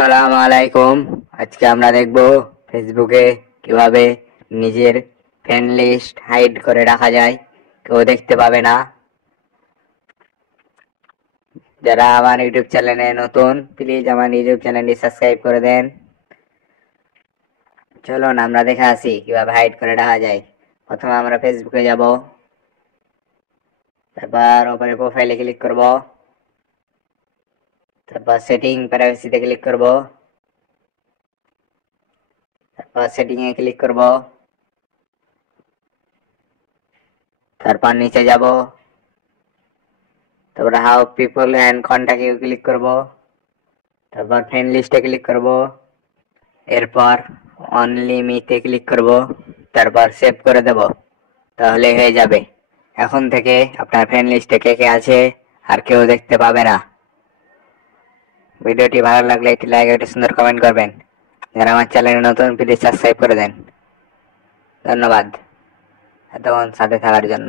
আসসালামু আলাইকুম। আজকে আমরা দেখব ফেসবুকে কিভাবে নিজের ফ্রেন্ড লিস্ট হাইড করে রাখা যায়, কেউ দেখতে পাবে না। যারা আমার ইউটিউব চ্যানেলে নতুন, প্লিজ আমার ইউটিউব চ্যানেলটি সাবস্ক্রাইব করে দেন। চলুন আমরা দেখে আসি কিভাবে হাইড করে রাখা যায়। প্রথমে আমরা ফেসবুকে যাব, তারপর ওপরে প্রোফাইলে ক্লিক করব, তারপর সেটিং প্রাইভেসিতে ক্লিক করব, তারপর সেটিং এ ক্লিক করব, তারপর নিচে যাব, তারপর how people and contact you click করব, তারপর ফ্রেন্ড লিস্টে ক্লিক করব, এরপর অনলি মিতে ক্লিক করব, তারপর সেভ করে দেব। তাহলে হয়ে যাবে। এখন থেকে আপনার ফ্রেন্ড লিস্টে কে কে আছে আর কেউ দেখতে পাবে না। ভিডিওটি ভালো লাগলে একটি লাইক, একটি সুন্দর কমেন্ট করবেন। যারা আমার চ্যানেলে নতুন, প্লিজ সাবস্ক্রাইব করে দেন। ধন্যবাদ এতক্ষণ সাথে থাকার জন্য।